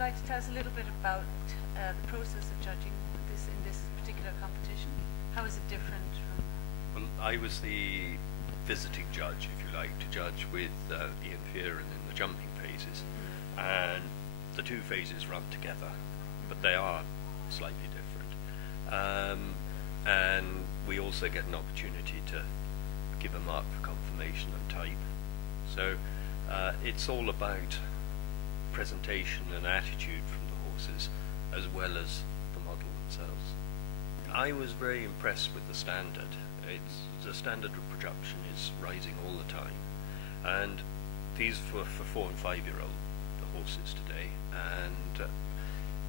like to tell us a little bit about the process of judging in this particular competition? How is it different from? Well, I was the visiting judge, if you like, to judge with Ian Fearon in the jumping phases, and the two phases run together, but they are slightly different. And we also get an opportunity to give a mark for conformation and type. So it's all about presentation and attitude from the horses, as well as the model themselves. I was very impressed with the standard. The standard of production is rising all the time, and these for 4 and 5-year-old the horses today, and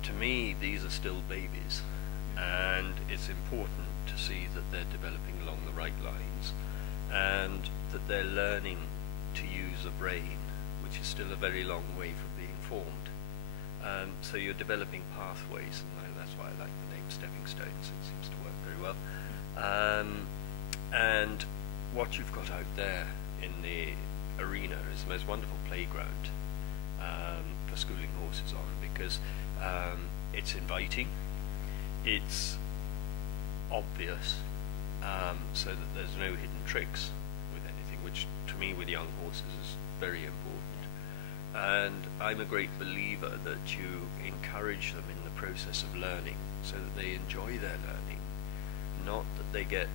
to me these are still babies, and it's important to see that they're developing along the right lines, and that they're learning to use a brain, which is still a very long way from being formed. So you're developing pathways, and that's why I like the name Stepping Stones. It seems to work very well. And what you've got out there in the arena is the most wonderful playground for schooling horses on, because it's inviting, it's obvious, so that there's no hidden tricks with anything, which to me with young horses is very important. And I'm a great believer that you encourage them in the process of learning so that they enjoy their learning, not that they get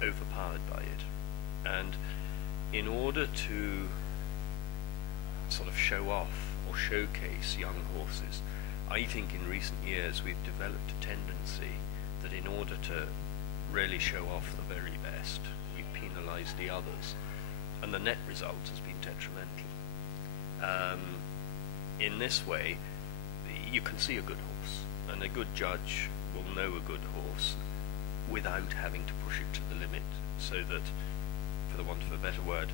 overpowered by it. And in order to sort of show off or showcase young horses, I think in recent years we've developed a tendency that in order to really show off the very best, we've penalised the others, and the net result has been detrimental. In this way, you can see a good horse, and a good judge will know a good horse without having to push it to the limit, so that, for the want of a better word,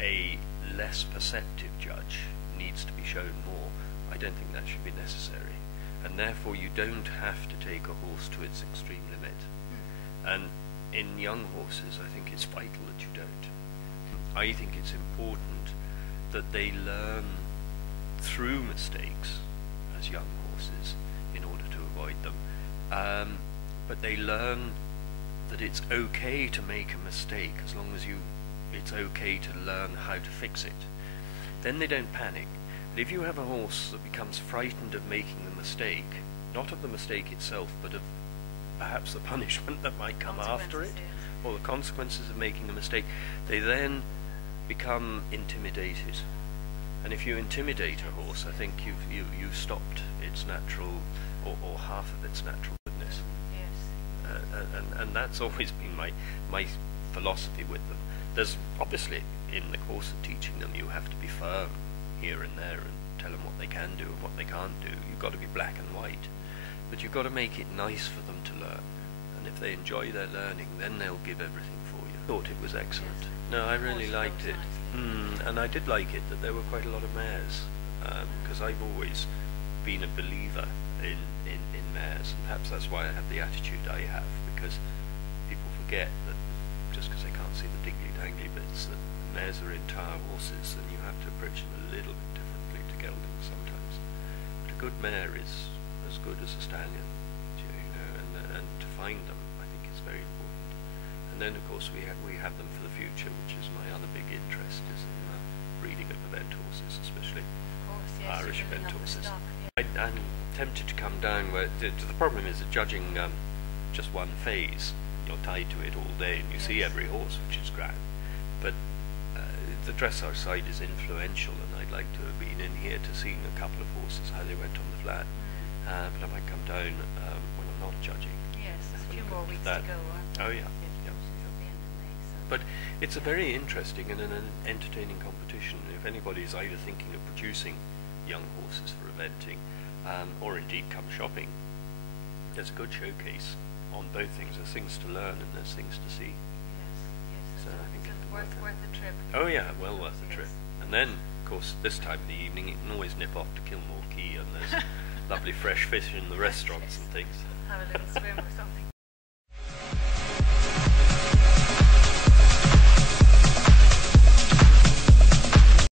a less perceptive judge needs to be shown more. I don't think that should be necessary, and therefore you don't have to take a horse to its extreme limit. And in young horses, I think it's vital that you don't. I think it's important that they learn through mistakes as young horses in order to avoid them, but they learn that it's okay to make a mistake as long as it's okay to learn how to fix it. Then they don't panic. But if you have a horse that becomes frightened of making the mistake, not of the mistake itself, but of perhaps the punishment that might come after it, or the consequences of making a mistake, they then become intimidated. And if you intimidate a horse, I think you've stopped its natural, or half of its natural goodness. Yes. And that's always been my philosophy with them. There's obviously, in the course of teaching them, you have to be firm here and there and tell them what they can do and what they can't do. You've got to be black and white, but you've got to make it nice for them to learn. And if they enjoy their learning, then they'll give everything for you. I thought it was excellent. Yes. No, I really liked it. Nice. And I did like it that there were quite a lot of mares, because I've always been a believer in mares, and perhaps that's why I have the attitude I have, because people forget that just because they can't see the dingly-dangly bits, that mares are entire horses, and you have to approach them a little bit differently to geldings sometimes. But a good mare is as good as a stallion, you know, and to find them, I think, is very important. And then, of course, we have them for the future, which is my other big interest, is in breeding of event horses, especially Irish event horses. I'm tempted to come down where the problem is that judging just one phase, you're tied to it all day, and you see every horse, which is grand. But the dressage side is influential, and I'd like to have been in here to seeing a couple of horses, how they went on the flat. But I might come down when I'm not judging. Yes, there's a few more weeks to go. Oh yeah. But it's a very interesting and an entertaining competition. If anybody's either thinking of producing young horses for eventing, or indeed come shopping, there's a good showcase on both things. There's things to learn and there's things to see. Yes. So I think it's worth the trip. Oh yeah, well worth the trip. And then, of course, this time of the evening you can always nip off to Kilmore Quay, and there's lovely fresh fish in the restaurants and things. Have a little swim.